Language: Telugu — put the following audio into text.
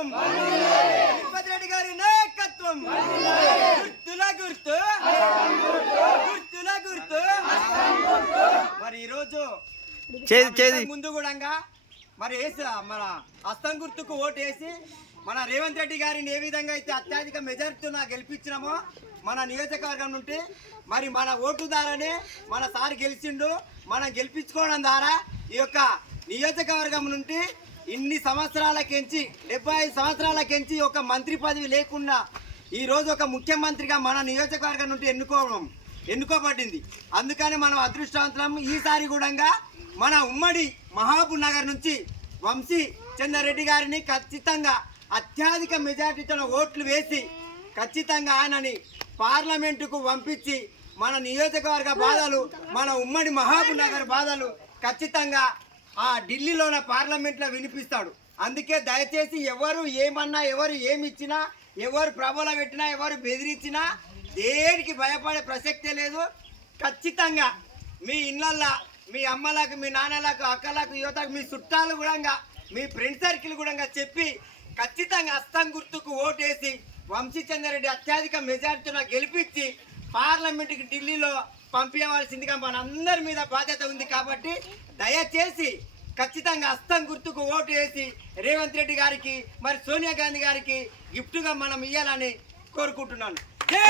నాయకత్వం, తిరుపతి రెడ్డి గారి నాయకత్వం, గుర్తుల గుర్తు గుర్తుల గుర్తు. మరి ఈరోజు ముందు కూడా మరి మన హస్తం గుర్తుకు ఓటు వేసి మన రేవంత్ రెడ్డి గారిని ఏ విధంగా అయితే అత్యధిక మెజారిటీతో గెలిపించినామో మన నియోజకవర్గం నుండి మరి మన ఓటు ద్వారానే మన సార్ గెలిచిండు. మనం గెలిపించుకోవడం ద్వారా ఈ యొక్క నియోజకవర్గం నుండి ఇన్ని సంవత్సరాలకెంచి 75 సంవత్సరాలకెంచి ఒక మంత్రి పదవి లేకుండా ఈరోజు ఒక ముఖ్యమంత్రిగా మన నియోజకవర్గం నుండి ఎన్నుకోబడింది. అందుకని మనం అదృష్టవంతులం. ఈసారి కూడా మన ఉమ్మడి మహబూబ్ నగర్ నుంచి వంశీ చంద్రారెడ్డి గారిని ఖచ్చితంగా అత్యధిక మెజార్టీతో ఓట్లు వేసి ఖచ్చితంగా ఆయనని పార్లమెంటుకు పంపించి మన నియోజకవర్గ బాధలు, మన ఉమ్మడి మహబూబ్ నగర్ బాధలు ఖచ్చితంగా ఆ ఢిల్లీలోన పార్లమెంట్లో వినిపిస్తాడు. అందుకే దయచేసి ఎవరు ఏమన్నా, ఎవరు ఏమిచ్చినా, ఎవరు ప్రభల పెట్టినా, ఎవరు బెదిరించినా దేనికి భయపడే ప్రసక్తే లేదు. ఖచ్చితంగా మీ ఇళ్ళల్లో మీ అమ్మలకు, మీ నాన్నలకు, అక్కలకు, యువతకు, మీ చుట్టాలు కూడా, మీ ఫ్రెండ్ సర్కిల్ కూడా చెప్పి ఖచ్చితంగా హస్తం గుర్తుకు ఓటేసి వంశీ చంద్రారెడ్డి అత్యధిక మెజార్టీతో గెలిపించి పార్లమెంటుకి ఢిల్లీలో పంపించవలసిందిగా మనందరి మీద బాధ్యత ఉంది. కాబట్టి దయచేసి ఖచ్చితంగా హస్తం గుర్తుకు ఓటు వేసి రేవంత్ రెడ్డి గారికి మరి సోనియా గాంధీ గారికి గిఫ్ట్గా మనం ఇవ్వాలని కోరుకుంటున్నాను.